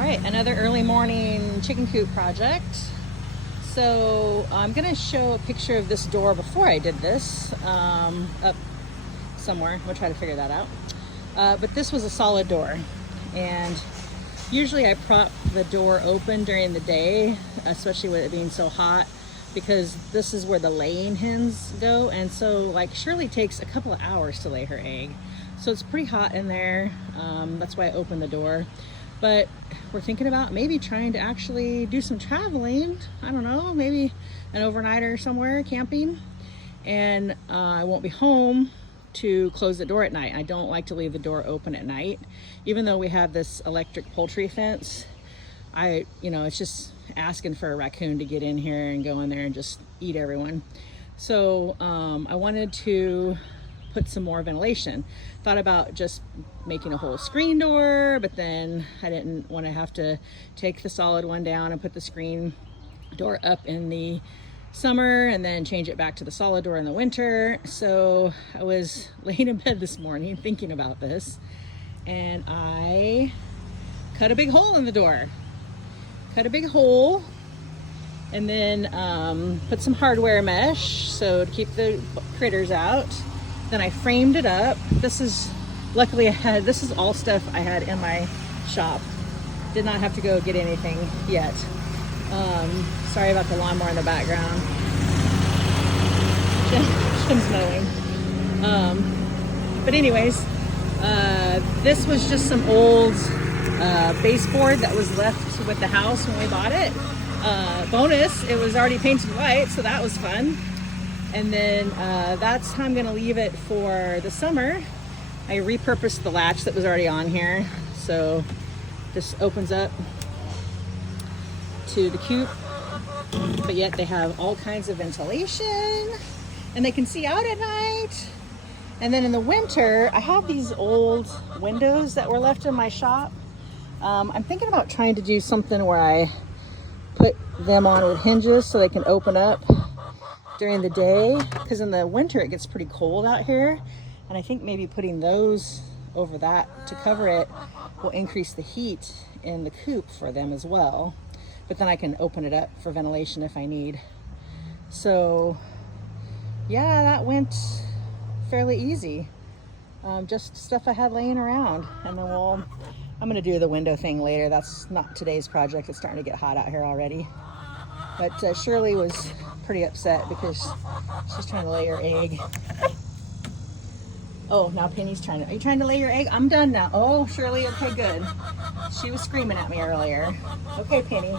All right, another early morning chicken coop project. So I'm gonna show a picture of this door before I did this, up somewhere. We'll try to figure that out. But this was a solid door, and usually I prop the door open during the day, especially with it being so hot, because this is where the laying hens go. And so like Shirley takes a couple of hours to lay her egg. So it's pretty hot in there. That's why I opened the door. But we're thinking about maybe trying to actually do some traveling. I don't know, maybe an overnighter somewhere camping. And I won't be home to close the door at night. I don't like to leave the door open at night. Even though we have this electric poultry fence, it's just asking for a raccoon to get in here and go in there and just eat everyone. So I wanted to put some more ventilation. Thought about just making a whole screen door, but then I didn't want to have to take the solid one down and put the screen door up in the summer and then change it back to the solid door in the winter. So I was laying in bed this morning thinking about this, and I cut a big hole in the door. Cut a big hole and then put some hardware mesh so to keep the critters out. Then I framed it up. This is all stuff I had in my shop. Did not have to go get anything yet. Sorry about the lawnmower in the background. Jim's mowing. But anyways, this was just some old baseboard that was left with the house when we bought it. Bonus, it was already painted white, so that was fun. And then that's how I'm gonna leave it for the summer. I repurposed the latch that was already on here. So this opens up to the coop, but yet they have all kinds of ventilation and they can see out at night. And then in the winter, I have these old windows that were left in my shop. I'm thinking about trying to do something where I put them on with hinges so they can open up during the day, because in the winter it gets pretty cold out here, and I think maybe putting those over that to cover it will increase the heat in the coop for them as well. But then I can open it up for ventilation if I need. So yeah, that went fairly easy. Just stuff I had laying around, and then I'm gonna do the window thing later. That's not today's project. It's starting to get hot out here already. But Shirley was pretty upset because she's trying to lay her egg. Oh, now Penny's are you trying to lay your egg? I'm done now. Oh, Shirley, okay, good. She was screaming at me earlier. Okay, Penny.